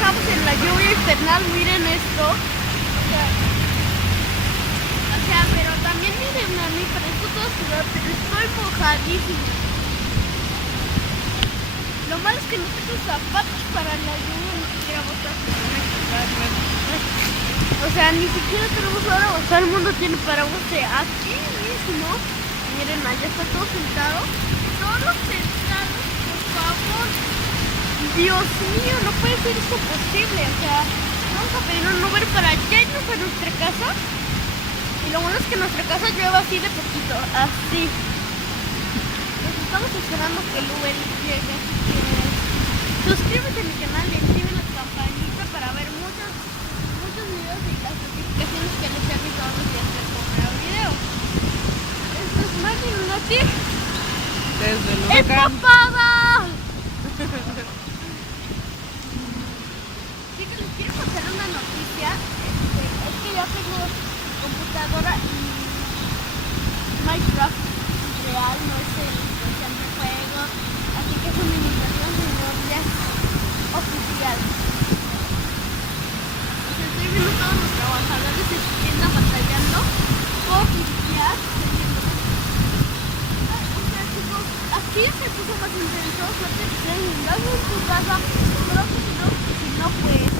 estamos en la lluvia infernal, miren esto. Pero también miren a mí, parezco todo sudado, pero estoy mojadísimo. Lo malo es que no tengo zapatos para la lluvia, ni siquiera botas. O sea, ni siquiera tenemos ahora, o sea, el mundo tiene paraguas de aquí mismo. Miren, allá está todo sentado. Todos sentados, por favor. Dios mío, no puede ser esto posible. O sea, vamos a pedir un Uber para allá irnos a nuestra casa. Y lo bueno es que nuestra casa llueve así de poquito, así. Nos estamos esperando que el Uber llegue. Suscríbete a mi canal y activa la campanita para ver muchos videos y las notificaciones que les aviso todos los días que ponga video. Esto es Martin Noti. Desde Lucan. ¡Empapada! Chicos, les quiero contar una noticia. Es que ya tengo computadora y Minecraft real, no es el versión de juego, así que es una imitación, sino ya oficial. O sea, estoy viendo todos los trabajadores de su tienda batallando por limpiar. O sea, chicos, aquí se puso más intenso, no te quedes en tu casa, pero si no, pues